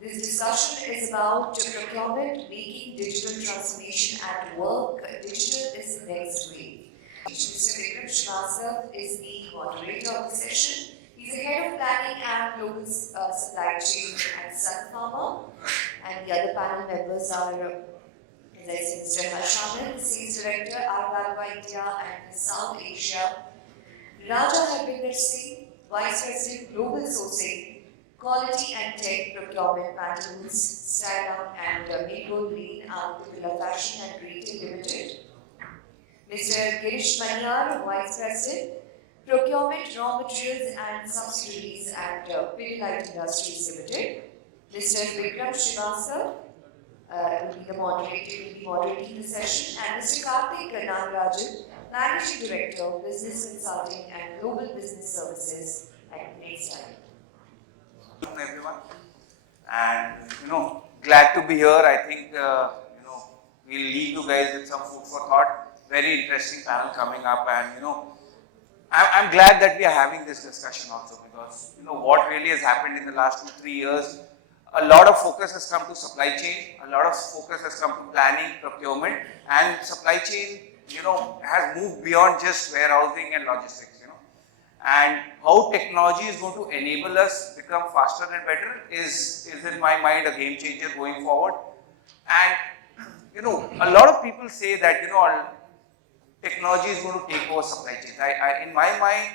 This discussion is about procurement, making digital transformation at work. Digital is the next wave. Mr. Vickram 𝗓𝗂𝗧𝗍 is the moderator of the session. He's the head of planning and global supply chain at Sun Pharma. And the other panel members are, as I said, Mr. Harsh, the sales director, Ivalua India and South Asia, Raja Harbinder Singh, Vice President Global Sourcing, Quality and Tech Procurement Pantaloons, Style Up and Maple Green out of Villa Fashion and Retail Limited. Mr. Girish Maniyar, Vice President, Procurement, Raw Materials and Subsidiaries at Pidilite Industries Limited. Mr. Vickram 𝗓𝗂𝗧𝗍 will be moderating the session, and Mr. Kartik Nagarajan, Managing Director, Business Consulting and Global Business Services at Nexdigm. Welcome everyone, and glad to be here. I think we'll leave you guys with some food for thought. Very interesting panel coming up, and I'm glad that we are having this discussion also, because what really has happened in the last 2-3 years, a lot of focus has come to supply chain, a lot of focus has come to planning, procurement, and supply chain has moved beyond just warehousing and logistics. And how technology is going to enable us become faster and better is in my mind a game changer going forward. And a lot of people say that technology is going to take over supply chains. In my mind,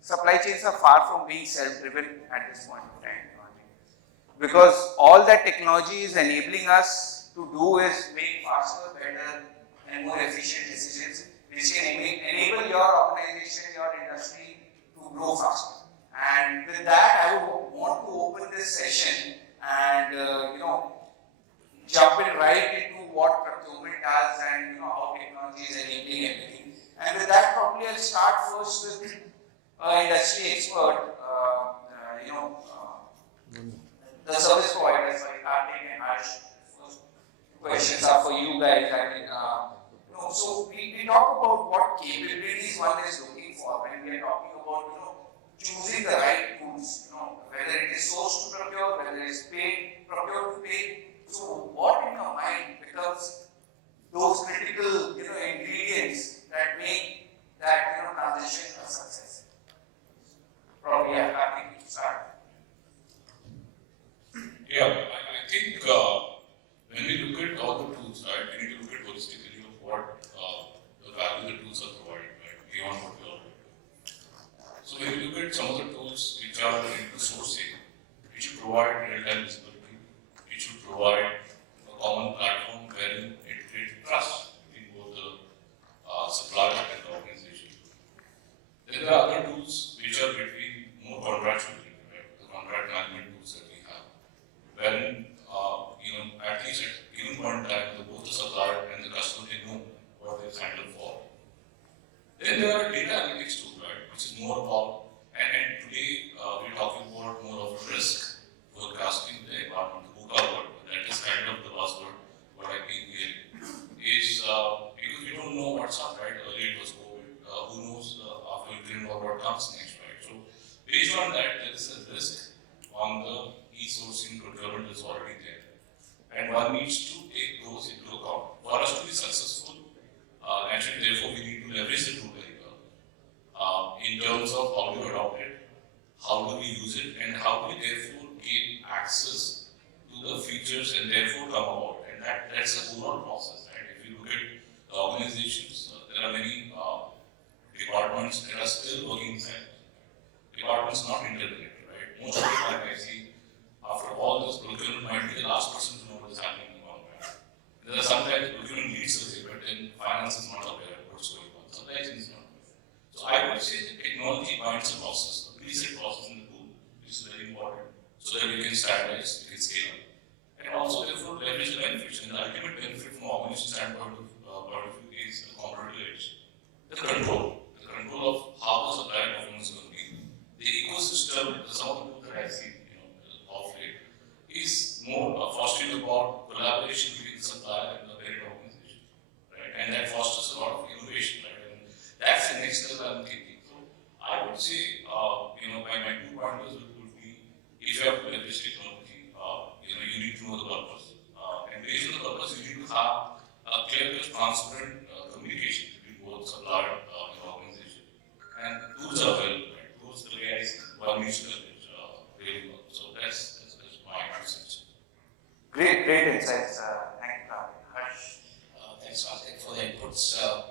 supply chains are far from being self-driven at this point of time. Because all that technology is enabling us to do is make faster, better, and more efficient decisions, which can enable your organization, your industry to grow faster. And with that, I would want to open this session and jump in right into what procurement does and how technology is enabling everything. And with that, probably I'll start first with industry expert, the service providers like Kartik and Harsh. First questions are for you guys. So we talk about what capabilities one is looking for when we are talking about choosing the right tools. Whether it is sourced to procure, whether it is procured to pay. So what in your mind becomes those critical ingredients that make that transition a success? Probably Kartik, you start. Yeah, I think when we look at all the tools, right, we need to look at holistically of what the value the tools are providing, right, beyond what we are doing. So when we look at some of the tools which are into sourcing, it should provide real-time visibility, it should provide a common platform wherein it creates trust between both the supplier and the organization. Then there are other tools which are between more contractual, right, the contract management tools that we have, wherein at least at given point in time, both the supplier and the customer, they know what they're handled for. Then there are data analytics tools, right, which is more about, and today we're talking about more of risk forecasting the environment, the VUCA word, that is kind of the buzzword, what I've been hearing, is because we don't know what's up, right? Earlier it was COVID, who knows after Vickram what comes next, right? So based on that, there is a risk on the e-sourcing procurement is already there. And one needs to take those into account. For us to be successful, naturally, therefore, we need to leverage the tool very well. In terms of how to adopt it, how do we use it, and how do we therefore gain access to the features and therefore come about. And that's an overall process, right? If you look at the organizations, there are many departments that are still working inside. Departments not interconnected, right? Most of the time I see, after all this, procurement might be the last person to know what is happening in the environment. There are sometimes procurement leads us, but then finance is not aware of what's going on. Supply chain is not aware. So I would say that technology binds a process, a preset process in the tool, which is very important, so that we can standardize, we can scale up. And also, therefore, leverage the benefits. And the ultimate benefit from organization standpoint of view is the competitive edge. The control of how the supply performance is going to be. The ecosystem, some of the tools that I see, of late, is more fostering about collaboration between the supplier and the parent organization, right? And that fosters a lot of innovation, right? And that's the next level I'm thinking. So I would say, my 2 pointers would be, if you have to leverage technology, Great insights. Thank you, Harsh. Thanks, Kartik, for the inputs. So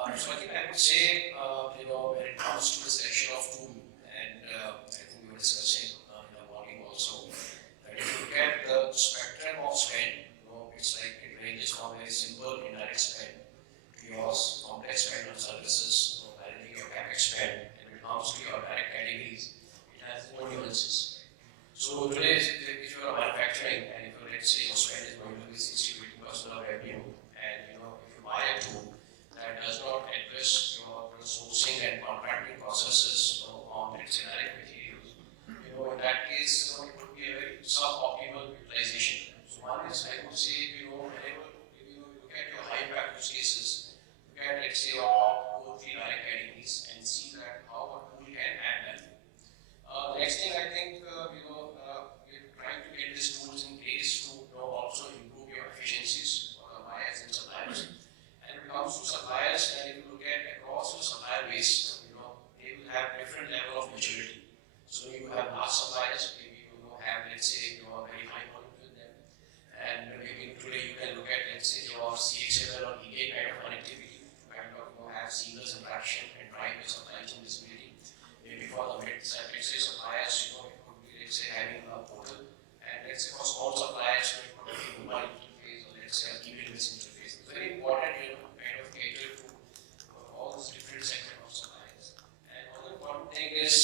I think I would say, when it comes to the selection of tool, and I think we were discussing in the morning also, that if you look at the spectrum of spend, it's like it ranges from very simple indirect spend to your complex spend on services, managing your capex spend, and when it comes to your direct categories, it has more nuances. So today, if you are manufacturing and if let's say your spend is going to be 60 to 80% of revenue, and if you buy a tool that does not address your sourcing and contracting processes on its direct materials, in that case, it would be a very suboptimal utilization. So one is, I would say, whenever you look at your high impact use cases, look at let's say your top 2 or 3 direct categories and see that how a tool can add value. The next thing I think, we're trying to get these tools in place to also improve your efficiencies for the buyers and suppliers. And when it comes to suppliers, and if you look at across your supplier base, they will have different level of maturity. So you have large suppliers, maybe have let's say very high volume with them, and maybe today you can look at let's say your CXML or EA kind of connectivity, kind of have seamless interaction and drive your supply chain visibility. Maybe for the mid-size, let's say suppliers, it could be let's say having a portal, and let's say for small suppliers, it could be a mobile interface or let's say a email-based interface. It's very important, kind of cater to all these different segments of suppliers. And another important thing is,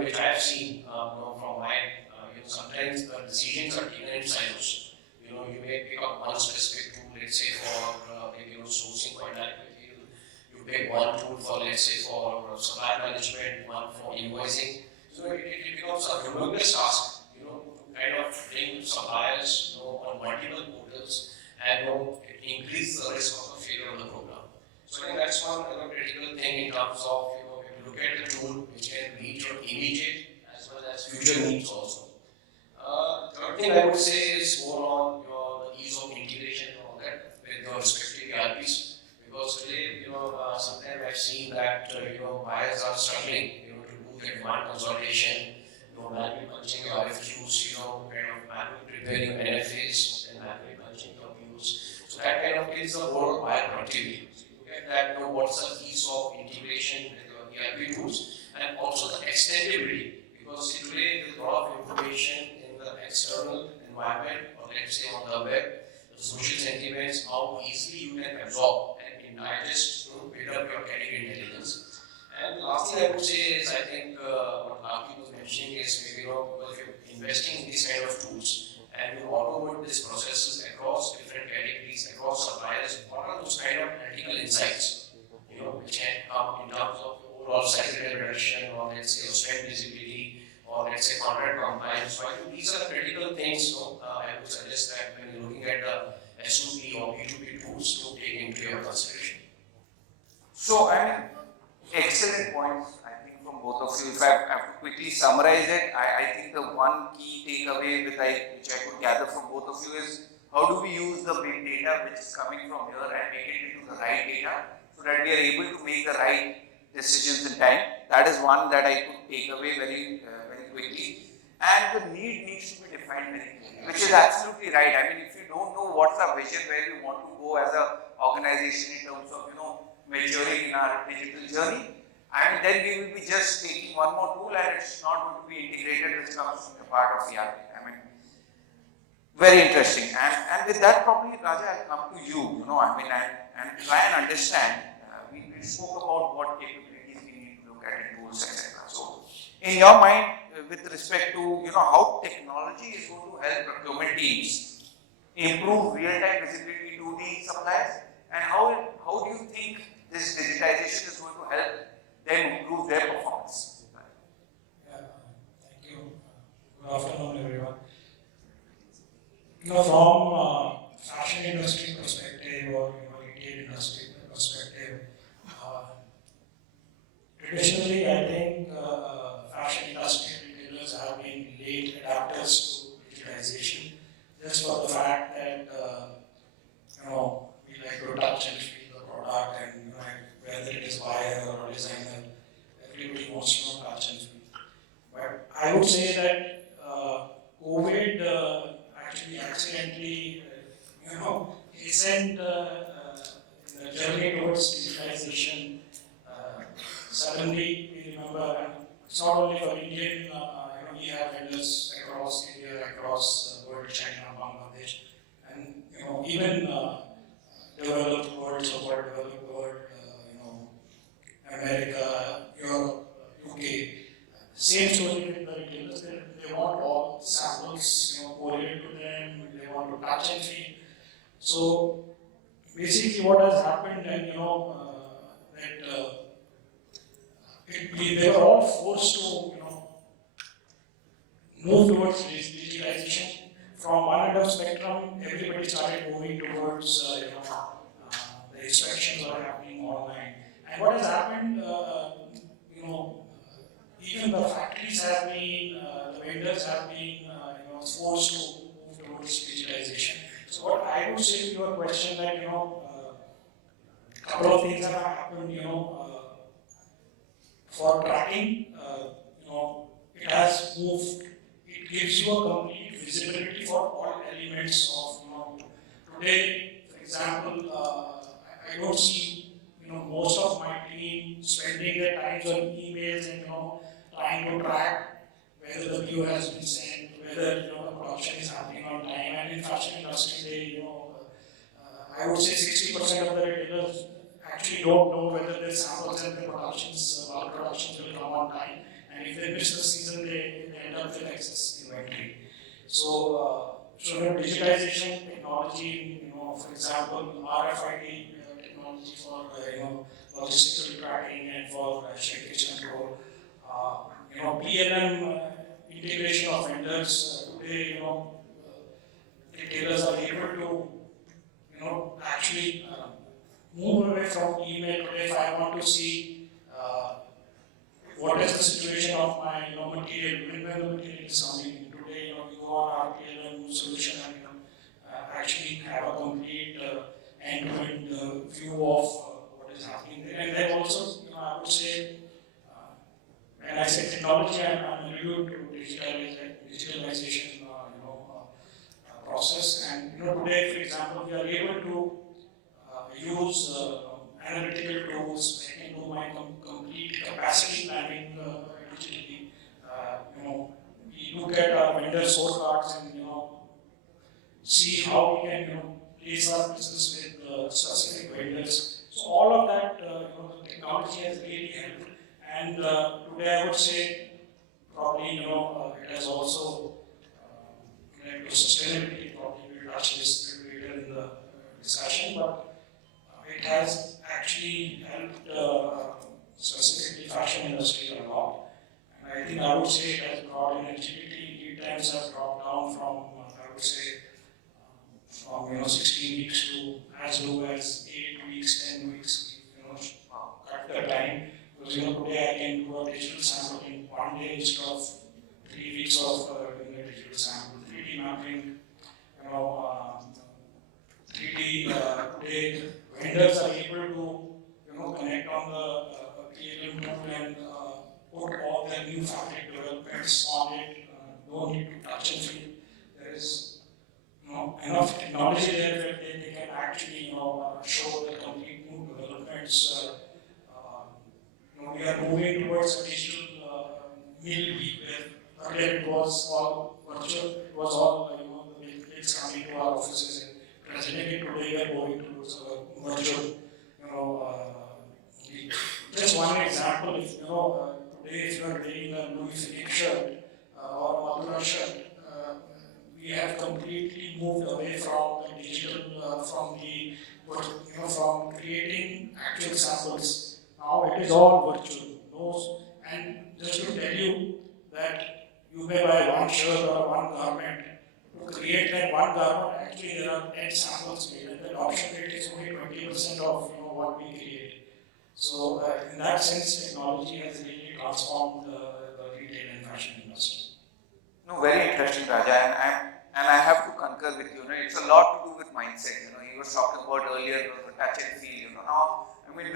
which I have seen from my, sometimes the decisions are taken in silos. You may pick up one specific tool, let's say for maybe sourcing for indirect material. You pick one tool for let's say for supply management, one for invoicing. So it becomes a humongous task, to kind of bring suppliers, on multiple portals and it increases the risk of a failure of the program. So I think that's one critical thing in terms of if you look at the tool which can meet your immediate as well as future needs also. Third thing I would say is more on the ease of integration and all that with your respective ERPs, because today sometimes I've seen that buyers are struggling to do the demand consolidation, manually punching your RFQs, kind of manually preparing NFAs and manually punching your views. So that kind of kills the whole buyer productivity. So you look at that, what's the ease of integration with your ERP tools and also the extendability, because today there's a lot of information in the external environment or let's say on the web, the social sentiments, how easily you can absorb and digest, build up your category intelligence. And the last thing I would say is, I think what Kartik was mentioning is maybe if you're investing in these kind of tools and you automate these processes across different categories, across suppliers, what are those kind of critical insights, which can come in terms of overall cycle reduction or let's say your spend visibility or let's say contract compliance. So I think these are critical things. I would suggest that when you're looking at the SOP or B2B tools to take into your consideration. So, excellent points, I think, from both of you. If I have to quickly summarize it, I think the one key takeaway which I could gather from both of you is how do we use the big data which is coming from here and make it into the right data so that we are able to make the right decisions in time. That is one that I could take away very quickly. And the need needs to be defined very clearly, which is absolutely right. If you don't know what's our vision, where we want to go as an organization in terms of maturing in our digital journey, then we will be just taking one more tool and it's not going to be integrated, which comes from the part of ERP. Very interesting. And with that, probably Raja, I'll come to you. And try and understand. We spoke about what capabilities we need to look at in tools, etc. So, in your mind, with respect to how technology is going to help procurement teams improve real-time visibility to the suppliers, and how do you think this digitization is going to help them improve their performance? Yeah, thank you. Good afternoon, everyone. From fashion industry perspective or retail industry perspective, traditionally, I think fashion industry retailers have been late adapters to digitization, just for the fact that we like to touch and feel the product, and whether it is buyer or designer, everybody wants to touch and feel. But I would say that COVID actually accidentally, hastened the journey towards digitalization. Suddenly, we remember, and it's not only for Indian, we have vendors across India, across the world, China, Bangladesh, and even developed world, so-called developed world, America, Europe, UK. Same story with the retailers. They want all samples, courier to them. They want to touch and feel. So basically, what has happened, and they were all forced to move towards digitalization. From one end of spectrum, everybody started moving towards the inspections are happening online. And what has happened, even the factories have been, the vendors have been, forced to move towards digitalization. So what I would say to your question that, a couple of things have happened, for tracking, it has moved, it gives you a complete visibility for all elements of, today, for example, I don't see, most of my team spending their time on emails and, trying to track whether the PO has been sent, whether, the production is happening on time. And in fashion industry, they, I would say 60% of the retailers actually don't know whether their samples and their productions, bulk productions will come on time. And if they miss the season, they end up with excess inventory. So, digitization technology, for example, RFID technology for logistical tracking and for shrinkage control. PLM integration of vendors. Today, retailers are able to, actually move away from email. Today, if I want to see what is the situation of my material, when the material is coming in. Today, you go on our PLM solution and actually have a complete end-to-end view of what is happening there. And then also, I would say, when I say technology, I'm alluding to digitalization, process. And today, for example, we are able to use analytical tools. I can do my complete capacity planning digitally. We look at our vendor scorecards and see how we can place our business with specific vendors. So all of that, the technology has really helped. And today, I would say probably it has also led to sustainability. Probably we'll touch this later in the discussion, but it has actually helped specifically fashion industry a lot. And I think I would say it has brought in agility. Lead times have dropped down from I would say from 16 weeks to as low as 8 weeks, 10 weeks. Cut the time. Because today I can do a digital sample in 1 day instead of 3 weeks of doing a digital sample. 3D mapping, 3D today vendors are able to connect on the PLM tool and put all the new fabric developments on it. No need to touch and feel. There is enough technology there where they can actually show the complete new developments. We are moving towards a digital mill week where earlier it was all virtual. It was all the big kids coming to our offices and presenting it. Today we are moving towards a virtual week. Just one example, if today if you are wearing a Louis Philippe shirt or a Madura shirt, we have completely moved away from the digital, from creating actual samples. Now it is all virtual. And just to tell you that you may buy one shirt or one garment. To create that one garment, actually there are 10 samples made, and the adoption rate is only 20% of what we create. So in that sense, technology has really transformed the retail and fashion industry. No, very interesting, Raja, and I have to concur with you. It's a lot to do with mindset. You were talking about earlier the touch and feel. Now, I mean,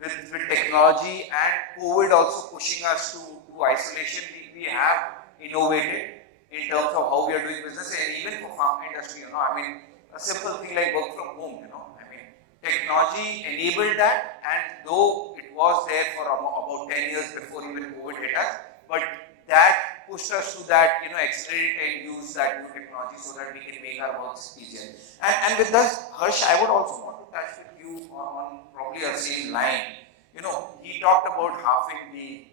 with technology and COVID also pushing us to isolation, we have innovated. in terms of how we are doing business, and even for farm industry, I mean, a simple thing like work from home, I mean, technology enabled that, and though it was there for about 10 years before even COVID hit us, but that pushed us to that, accelerate and use that new technology so that we can make our works easier. And with that, Harsh, I would also want to touch with you on probably the same line. He talked about halving the,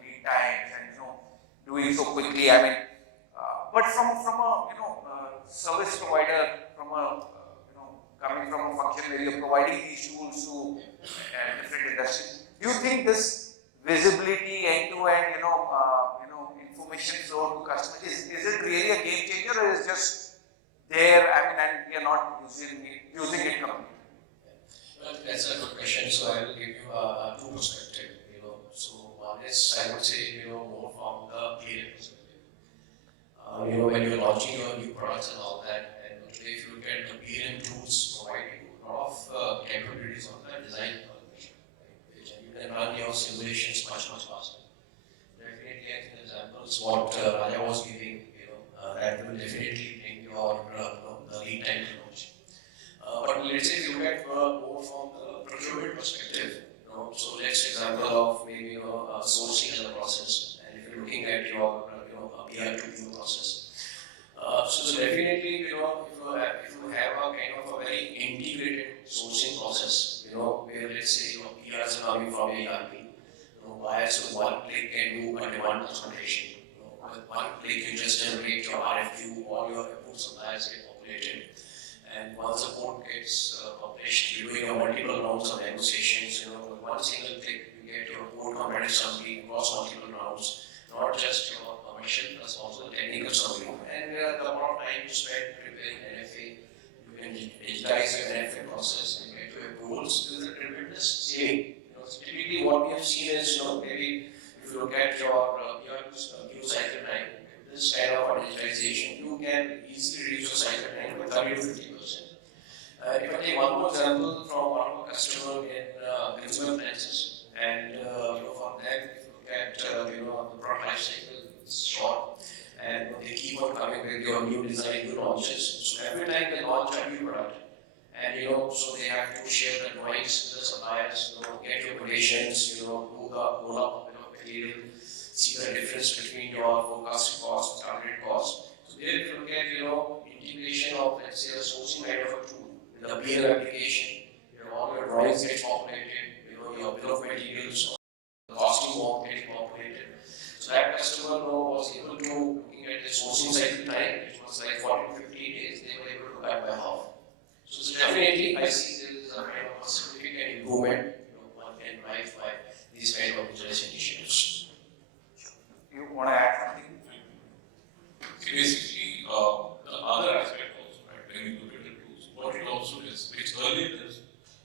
lead times and, doing so quickly. I mean, but from a, service provider, from a, coming from a function where you're providing these tools to different industries, do you think this visibility end-to-end, information flow to customers, is it really a game changer, or is it just there, I mean, and we are not using it completely? Well, that's a good question. So I will give you two perspectives. So one is, I would say, more from the player perspective. When you're launching your new products and all that, and today if you look at the PLM tools provide you a lot of capabilities on the design automation, which you can run your simulations much faster. Definitely, I think the examples what Raja was giving, that will definitely bring your the lead time to launch. But let's say if you look at more from the procurement perspective, so let's example of maybe sourcing as a process, and if you're looking at your PR to PO process. So definitely, if you have a kind of a very integrated sourcing process, where let's say your PRs are coming from ERP, buyers with one click can do a demand consultation. With one click you just generate your RFQ, all your approved suppliers get populated. And once the quote gets published, you're doing a multiple rounds of negotiations. With one single click, you get your quote competitive summary across multiple rounds, not just your commercial, but also the technical summary. And the amount of time you spend preparing NFA, you can digitize your NFA process and get your approvals. This is a tremendous saving. Typically, what we have seen is, maybe if you look at your cycle time, this kind of digitization, you can easily reduce your cycle time by 30 to 50%. If I take one more example from one of our customers in consumer appliances, and for them, if you look at the product life cycle is short, and they keep on coming with your new design, new launches. So every time they launch a new product, and so they have to share the drawings with the suppliers, get your quotations, do the roll-up of material, see the difference between your forecasted cost and targeted cost. So there, if you look at integration of, let's say, a sourcing kind of a tool with a PL application, all your drawings get populated, your bill of materials, the costing work getting populated. So that customer was able to, looking at the sourcing cycle time, which was like 40 to 50 days, they were able to cut by half. So definitely, I see there is a kind of a significant improvement one can drive by these kind of business initiatives. You want to add something? See, basically, the other aspect also, right, when you look at the tools, what it also is, which earlier is,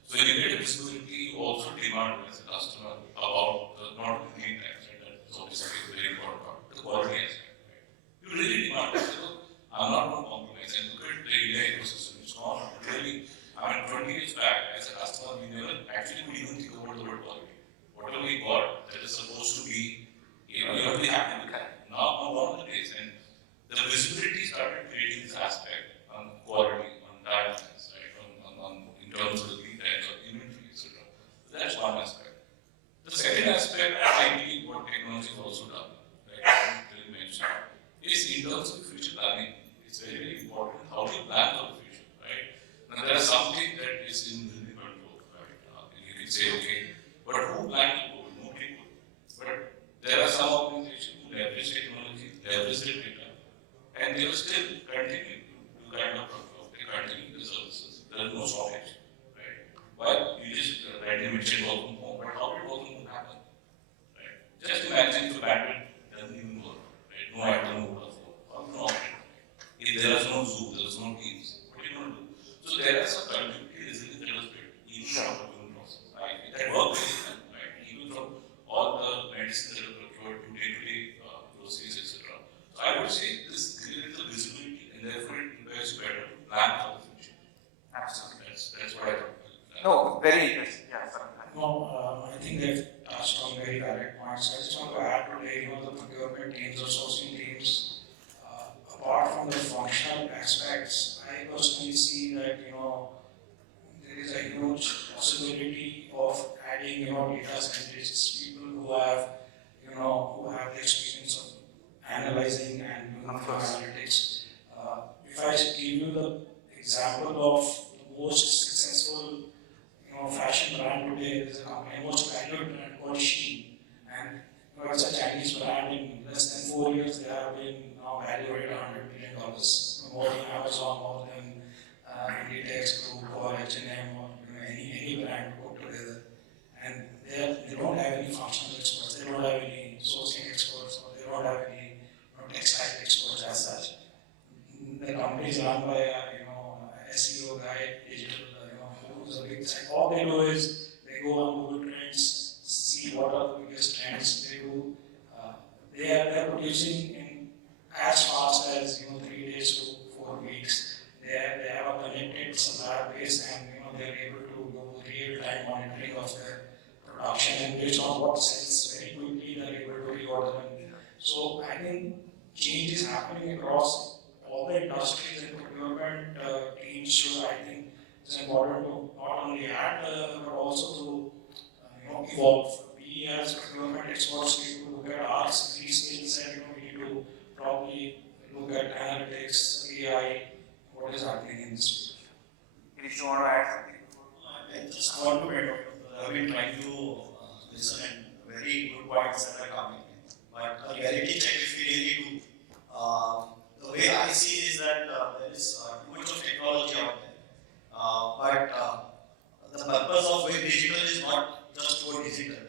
so when you get a visibility, you also demand as a customer about not the lead times, right? That is obviously a very important part, the quality aspect, right? You really demand that, I'm not going to compromise, and look at the India ecosystem, it's not really, 20 years back, as a customer, we never actually would even think about the word quality. Whatever we got, that is supposed to be, you have to be happy with that. Now, one of the days, and the visibility started creating this aspect on quality, on timelines, right, in terms of the lead times, of inventory, etc. So that's one aspect. The second aspect, I believe what technology has also done, like I really mentioned, is in terms of future planning, it's very, very important how to plan for the future, right? Now, there is something that is in the control, right? You can say, okay, but who planned to go? Nobody could. But there are some organizations who leverage technology, leverage their data, and they will still continue to kind of continue the services. There is no shortage, right? Why? You just rightly mentioned work from home, but how did work from home happen? Right? Just imagine if the bandwidth doesn't even work, right? No item, no work. How do you operate? If there is no Zoom, there is no Teams, what are you going to do? So there are some continuity resilience that was built, even from the procurement process. Right? That worked very well, right? Even from all the medicines that are procured to day-to-day groceries, etc. So I would say this creates the visibility, and therefore it prepares you better to plan for the future. Absolutely. That's what I thought. No, very interesting. Yeah, sorry. No, I think they've touched on very valid points. I just want to add today, the procurement teams or sourcing teams, apart from the functional aspects, I personally see that, there is a huge possibility of adding, data scientists, people who have, who have the experience of analyzing and doing analytics. If I give you the example of the most successful, fashion brand today, there is a company, most valued brand called 𝗪, and it's a Chinese brand. In less than 4 years, they have been now valued at $100 billion, more than Amazon, more than Inditex Group or H&M or any brand put together. And they don't have any functional experts, they don't have any sourcing experts, or they don't have any textile experts as such. The company is run by a SEO guy, digital, who's a big site. All they do is they go on Google Trends, see what are the biggest trends they do. They are producing in as fast as 3 days to 4 weeks. They have a connected supplier base, and they are able to do real-time monitoring of their production, and based on what sells very quickly, they are able to reorder them. So I think change is happening across all the industries, and procurement teams should, I think, it's important to not only add but also to evolve. We as procurement experts need to look at our three skills, and we need to probably look at analytics, AI, what is happening in this. Girish, you want to add something? I just want to add, I've been trying to listen, and very good points that are coming in. But a reality check, if we really do, the way I see is that there is too much of technology out there. But the purpose of going digital is not just go digital.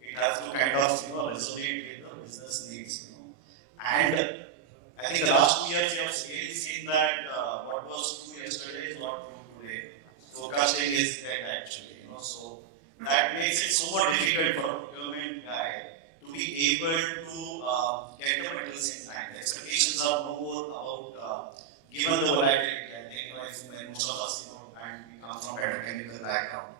It has to kind of resonate with the business needs. And I think the last 2 years we have really seen that what was true yesterday is not true today. Forecasting is dead actually. So that makes it so more difficult for a procurement guy to be able to get the materials in time. The expectations are more about given the volatility. I think if most of us and we come from petrochemical background,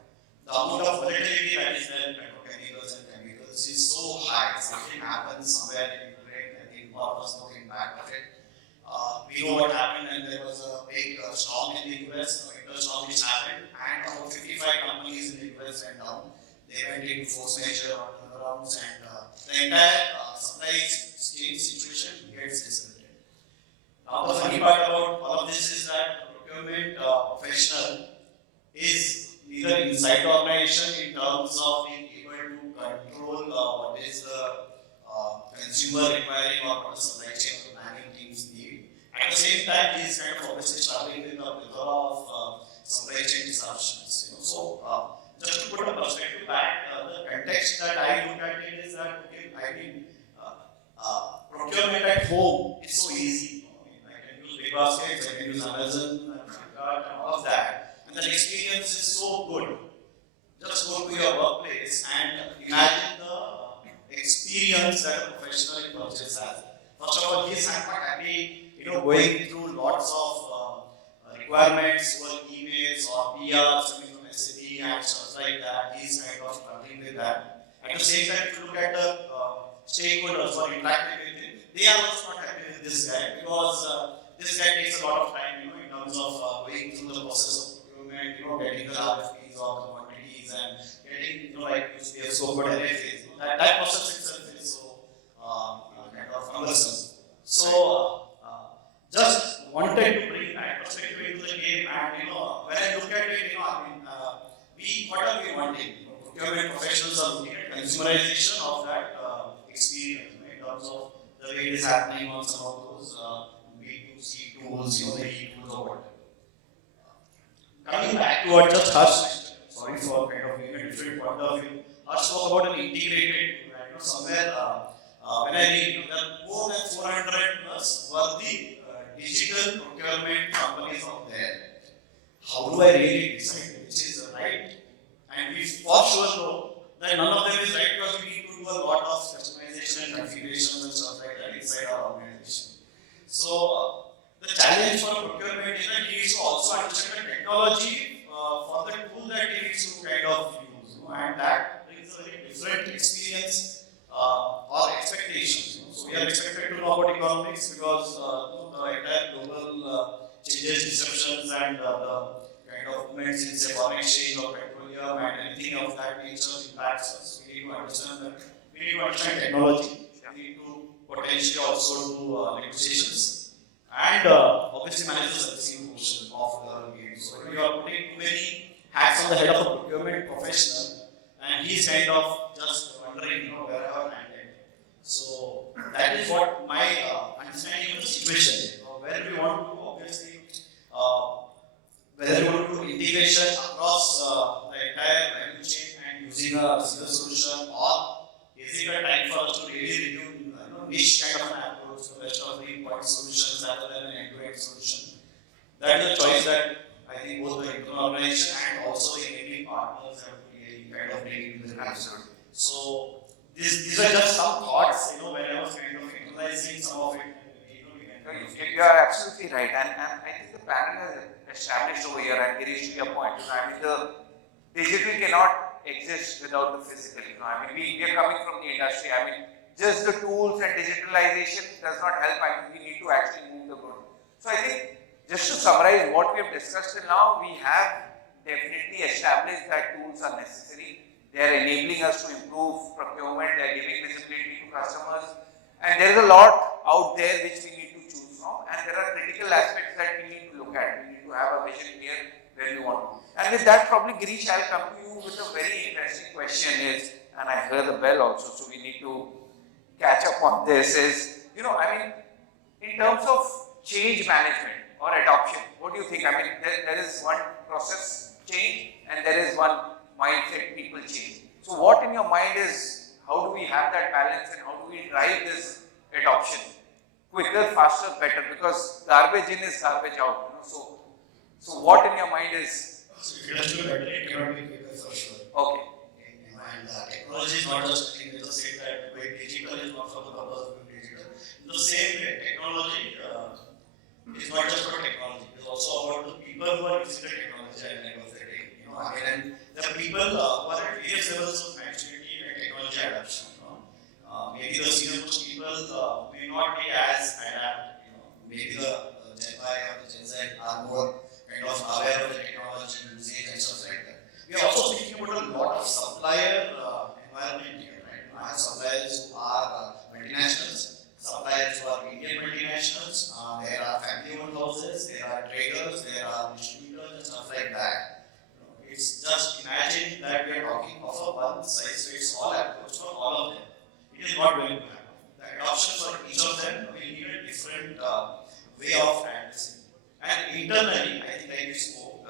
the amount of volatility that is there in petrochemicals and chemicals is so high. Something happens somewhere in Ukraine, I think all of us know the impact of it. We know what happened, and there was a big storm in the US, a winter storm which happened, and about 55 companies in the US went down. They went into force majeure or turnarounds, and the entire supply chain situation gets disrupted. Now, the funny part about all of this is that the procurement professional is neither inside the organization in terms of being able to control what is the consumer requiring or what the supply chain or planning teams need. At the same time, he is kind of obviously struggling with a plethora of supply chain disruptions. So, just to put a perspective back, the context that I look at it is that, procurement at home is so easy. I can use big baskets, I can use Amazon, Flipkart, and all of that. And the experience is so good. Just go to your workplace and imagine the experience that a professional in purchase has. First of all, he is not happy, going through lots of requirements or emails or PRs coming from SAP and stuff like that. He is kind of struggling with that. At the same time, if you look at the stakeholders who are interacting with him, they are also not happy with this guy, because this guy takes a lot of time, in terms of going through the process of procurement, getting the RFPs or the quantities and getting, like you say, so-called RFAs. That process itself is so kind of cumbersome. So, just wanted to bring that perspective into the game, and when I look at it, what are we wanting? Procurement professionals are looking at consumerization of that experience, in terms of the way it is happening on some of those B2C tools, the e-tools or whatever. Coming back to what just Harsh mentioned, sorry for kind of giving a different point of view. Harsh spoke about an integrated, somewhere when I read, there are more than 400 plus worthy digital procurement companies out there. How do I really decide which is right? And we for sure know that none of them is right, because we need to do a lot of customization and configuration and stuff like that inside our organization. So the challenge for procurement is that he needs to also understand the technology for the tool that he needs to kind of use, and that brings a very different experience or expectations. So we are expected to know about economics, because the exchange receptions and the kind of movements in say foreign exchange or petroleum and anything of that nature impacts us. We need to understand that. We need to understand technology. We need to potentially also do negotiations and obviously manage the servicing portion of the game. So when you are putting too many hats on the head of a procurement professional, and he's kind of just wondering, where I landed. So that is what my understanding of the situation is. Where we want to obviously, whether we want to do integration across the entire value chain and using a single solution, or is it a time for us to really review niche kind of an approach, the best of the point solutions rather than an end-to-end solution? That is a choice that I think both the internal organization and also the enabling partners have to really kind of make in the episode. So these are just some thoughts, when I was kind of analyzing some of it. You are absolutely right, and I think the panel has established over here, and Girish, to your point, I mean, the digital cannot exist without the physical. I mean, we are coming from the industry. I mean, just the tools and digitalization does not help. I mean, we need to actually move the good. So I think, just to summarize what we have discussed till now, we have definitely established that tools are necessary. They are enabling us to improve procurement. They are giving visibility to customers, and there is a lot out there which we need to choose from. And there are critical aspects that we need to look at. We need to have a vision here where we want to. And with that, probably Girish, I'll come to you with a very interesting question. And I heard the bell also, so we need to catch up on this. I mean, in terms of change management or adoption, what do you think? I mean, there is one process change and there is one mindset people change. So what in your mind is, how do we have that balance and how do we drive this adoption quicker, faster, better? Because garbage in is garbage out. So what in your mind is? So if it has to be better, it cannot be quicker for sure. Okay. And technology is not just in the same that way, digital is not for the purpose of digital. In the same way, technology is not just for technology, it is also about the people who are using the technology at the end of the day. And the people who are at various levels of maturity and technology adoption. Maybe the senior most people may not be as adept. Maybe the Gen Y or the Gen Z are more kind of aware of the technology usage and stuff like that. We are also speaking about a lot of supplier environment here, right? I have suppliers who are multinationals, suppliers who are Indian multinationals, there are family-owned houses, there are traders, there are distributors and stuff like that. It's just imagine that we are talking of a one-size-fits-all approach for all of them. It is not going to happen. The adoption for each of them will need a different way of addressing. And internally, I think like we spoke,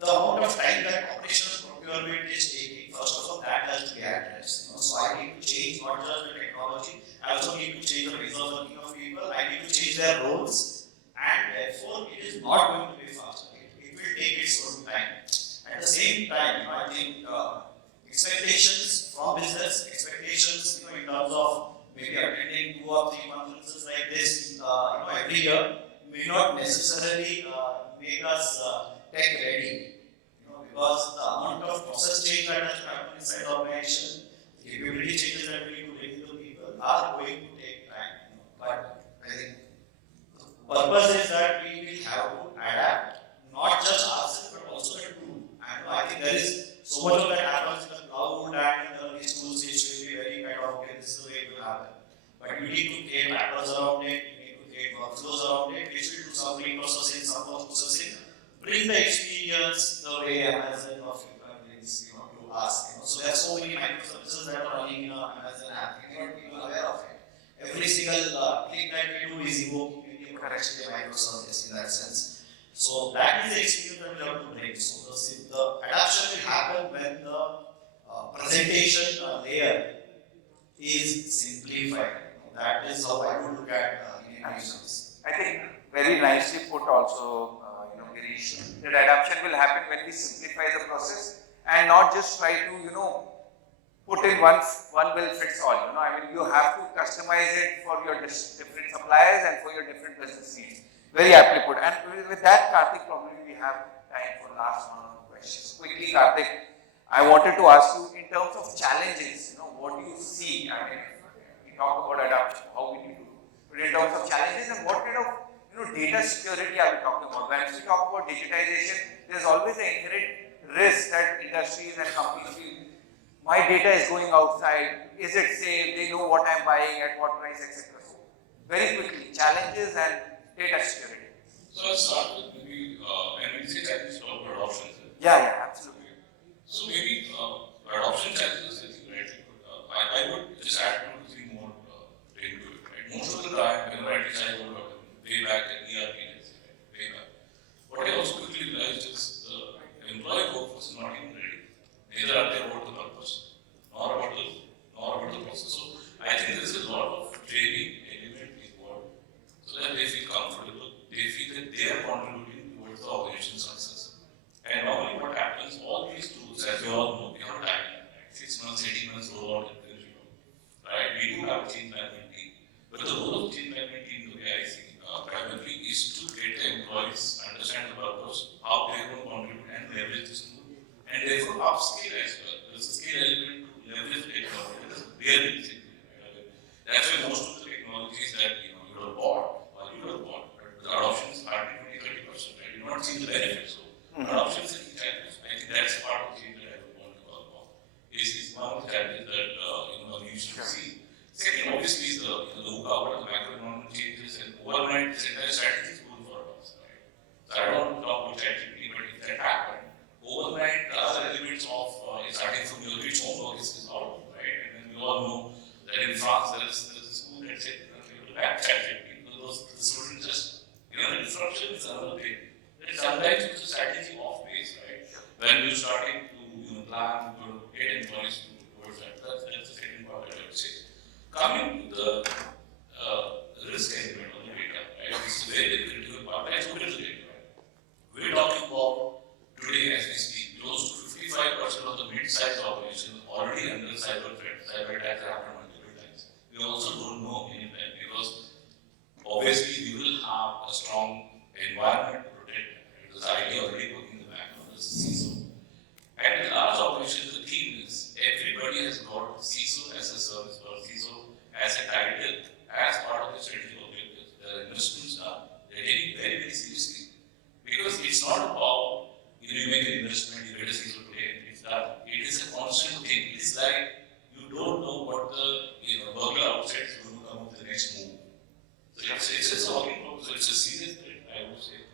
the amount of time that operational procurement is taking, first of all, that has to be addressed. So I need to change not just the technology, I also need to change the ways of working of people, I need to change their roles, and therefore it is not going to be faster. It will take its own time. At the same time, I think expectations from business, expectations in terms of maybe attending 2 or 3 conferences like this every year may not necessarily make us tech ready. Because the amount of process change that has to happen inside the organization, the capability changes that we need to bring to the people are going to take time. But I think the purpose is that we will have to adapt not just ourselves but also the tool. And I think there is so much of that happens in the cloud and in these tools which will be very kind of okay, this is the way it will happen. But you need to create patterns around it, you need to create workflows around it, which will do some pre-processing, some post-processing. Bring the experience the way Amazon or Vickram brings to us. So there are so many microservices that are running in Amazon app. You are not even aware of it. Every single thing that we do is evoking potentially a microservice in that sense. So that is the experience that we have to bring. So the adaptation will happen when the presentation layer is simplified. That is how I would look at innovations. I think very nicely put also. That adoption will happen when we simplify the process and not just try to, put in one will fits all. I mean, you have to customize it for your different suppliers and for your different business needs. Very aptly put. And with that, Kartik, probably we have time for last one or two questions. Quickly, Kartik, I wanted to ask you in terms of challenges, what do you see? I mean, we talk about adoption, how we need to do. But in terms of challenges and what kind of data security are we talking about? When we talk about digitization, there's always an inherent risk that industries and companies feel, my data is going outside, is it safe, they know what I'm buying, at what price, etc. So, very quickly, challenges and data security. So let's start with maybe, when we say challenges, talk about adoption. Yeah, absolutely. So maybe adoption challenges, right? I would just add 2 to 3 more into it, right? Most of the time, whenever I decide about way back at ERP, way back, what I also quickly realized is the employee workforce is not even ready. Neither are they about the purpose, nor about the process. So I think there is a lot of training element involved, so that they feel comfortable, they feel that they are contributing towards the organization's success. And normally what happens, all these tools, as you all know, we have a timeline, right? 6 months, 18 months roll out, right? We do have a change management team, but the role of change management team, the way I see, primarily is to get the employees understand the purpose, how they are going to contribute and leverage this tool, and therefore upskill as well. There's a skill element to leverage the technology. That is very easy. That's why most of the technologies that you have bought, but the adoption is hardly 20-30%. Right? You do not see the benefits. So adoption is a key challenge. I think that's part of the change that I would want to talk about. Is one of the challenges that you should see. Second, obviously, is the 𝗓𝗂𝗏, the macroeconomic changes, and overnight this entire strategy is good for us. Right? So I don't want to talk about ChatGPT, but if that happened, overnight the other elements of starting from your rich home work is out, right? And then we all know that in France there is a school that said to back ChatGPT, because the students just, the disruption is another thing. That sometimes it's a strategy off base, right? When you're starting to plan to get employees towards that. That's the second part that I would say. Coming to the risk element of the data, right? This is a very critical part. Let's put it together, right? We're talking about today as we speak, close to 55% of the mid-sized operations already under cyber threat. Cyber attacks happen multiple times. We also don't know any of that because obviously we will have a strong environment to protect them. Because the idea already working in the background is CISO. And in large operations, the theme is everybody has got CISO as a service or CISO as a title as part of the strategic objectives. The investments are they're taking very, very seriously. Because it's not about you make an investment, you get a CISO today, and it's done. It is a constant thing. It is like you don't know what the burglar outside is going to come with the next move. So it's a working problem. So it's a serious threat, I would say.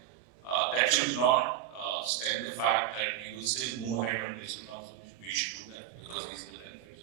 That should not stem the fact that we will still move ahead on digital transformation. We should do that because these are the benefits.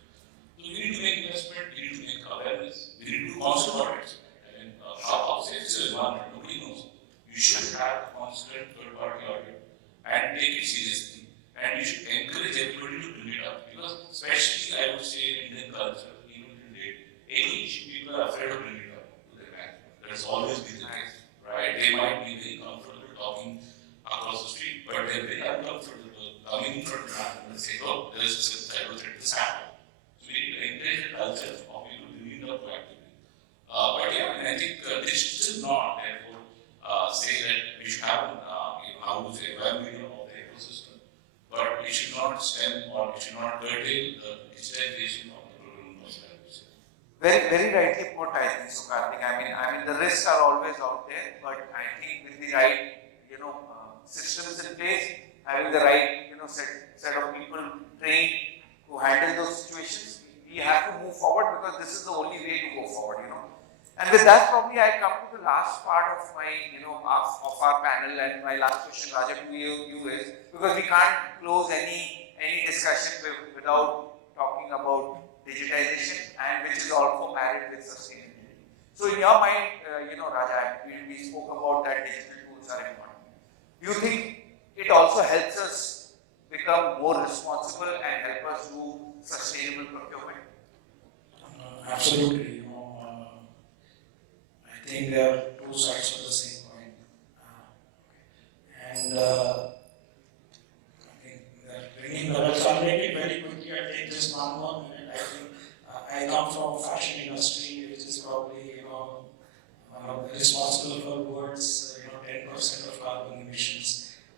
So we need to make investment, we need to make awareness, we need to do constant audits. I mean, how safe is the environment? Nobody knows. You should have constant third-party audit and take it seriously. And you should encourage everybody to bring it up because, especially, I would say, in Indian culture, even today, any issue people are afraid of bringing it up to their management. That's always been the case, right? They might be very comfortable talking across the street, but they're very uncomfortable coming in front of the management and saying, "Oh, there is a cyber threat. This happened." So we need to encourage the culture of people bringing it up proactively. But yeah, I think they should still not, therefore, say that we should have how to say evaluation of the ecosystem, but it should not stem or it should not curtail the digitization of the procurement process. Very rightly put, I think, so Kartik. I mean, the risks are always out there, but I think with the right, systems in place, having the right, set of people trained to handle those situations, we have to move forward because this is the only way to go forward, And with that, probably I come to the last part of my, of our panel, and my last question, Raja, to you is, because we can't close any discussion without talking about digitization, and which is also married with sustainability. So in your mind, Raja, we spoke about that digital tools are important. Do you think it also helps us become more responsible and help us do sustainable procurement? Absolutely. I think there are two sides of the same coin. And I think that bringing the wealth, I'll make it very quickly. I take just one more minute. I think I come from fashion industry, which is probably responsible for towards 10% of carbon emissions.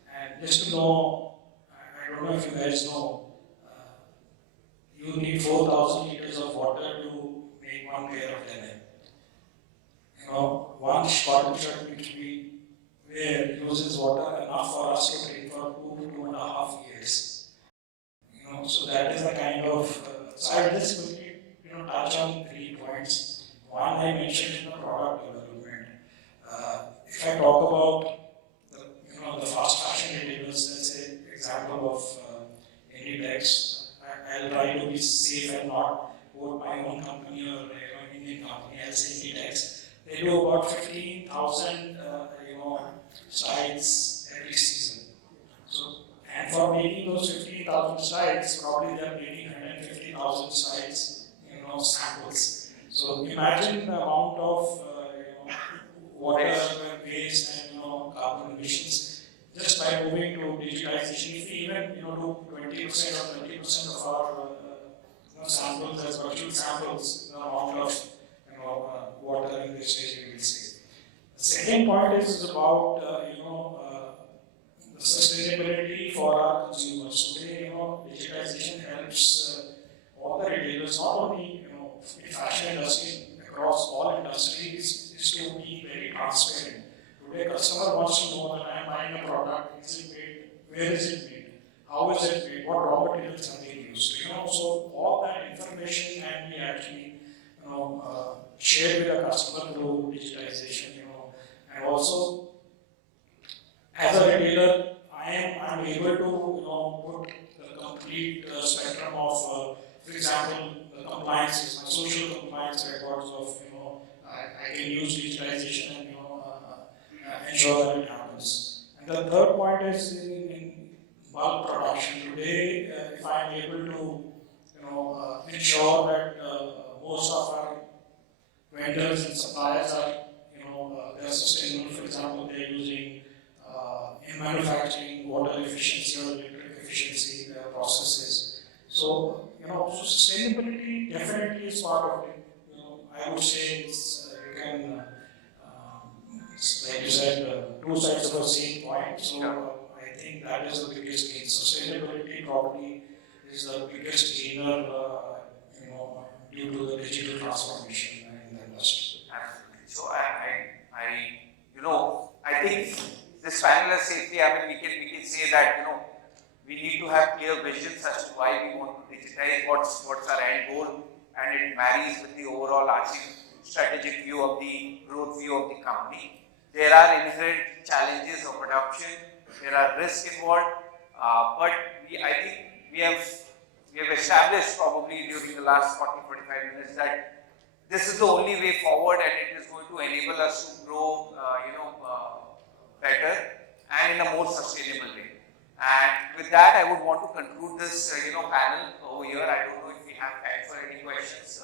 And just to know, I don't know if you guys know, you need 4,000 liters of water to make one pair of linen. lunch cotton shirt which we wear uses water enough for us to drink for 2.5 years. So that is the kind of. So I will just quickly touch on 3 points. One I mentioned in the product development. If I talk about the fast fashion retailers, let's say example of Inditex, I'll try to be safe and not quote my own company or Indian company. I'll say Inditex. They do about 15,000 styles every season. So, and for making those 15,000 styles, probably they are making 150,000 styles, samples. So imagine the amount of water waste and carbon emissions just by moving to digitization. If we even do 20% or 30% of our samples as virtual samples, the amount of water and wastage we will save. The second point is about the sustainability for our consumers. Today, digitization helps all the retailers, not only in fashion industry, across all industries, is to be very transparent. Today, customer wants to know that I am buying a product, is it made, where is it made, how is it made, what raw materials are being used. So all that information can be actually shared with the customer through digitization. And also, as a retailer, I am able to put the complete spectrum of, for example, the compliances, my social compliance records of I can use digitization and ensure that it happens. And the third point is in bulk production. Today, if I am able to ensure that most of our vendors and suppliers are they are sustainable. For example, they are using in manufacturing water efficiency or electric efficiency processes. So so sustainability definitely is part of it. I would say it's you can like you said, two sides of the same coin. So I think that is the biggest gain. Sustainability probably is the biggest gainer, due to the digital transformation in the industry. Absolutely. So I think this panel is safely. I mean, we can say that we need to have clear visions as to why we want to digitize, what's our end goal, and it marries with the overall arching strategic view of the growth view of the company. There are inherent challenges of adoption. There are risks involved, but I think we have established probably during the last 40-45 minutes that this is the only way forward, and it is going to enable us to grow, better and in a more sustainable way. And with that, I would want to conclude this, panel over here. I don't know if we have time for any questions,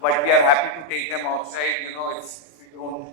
but we are happy to take them outside. If we don't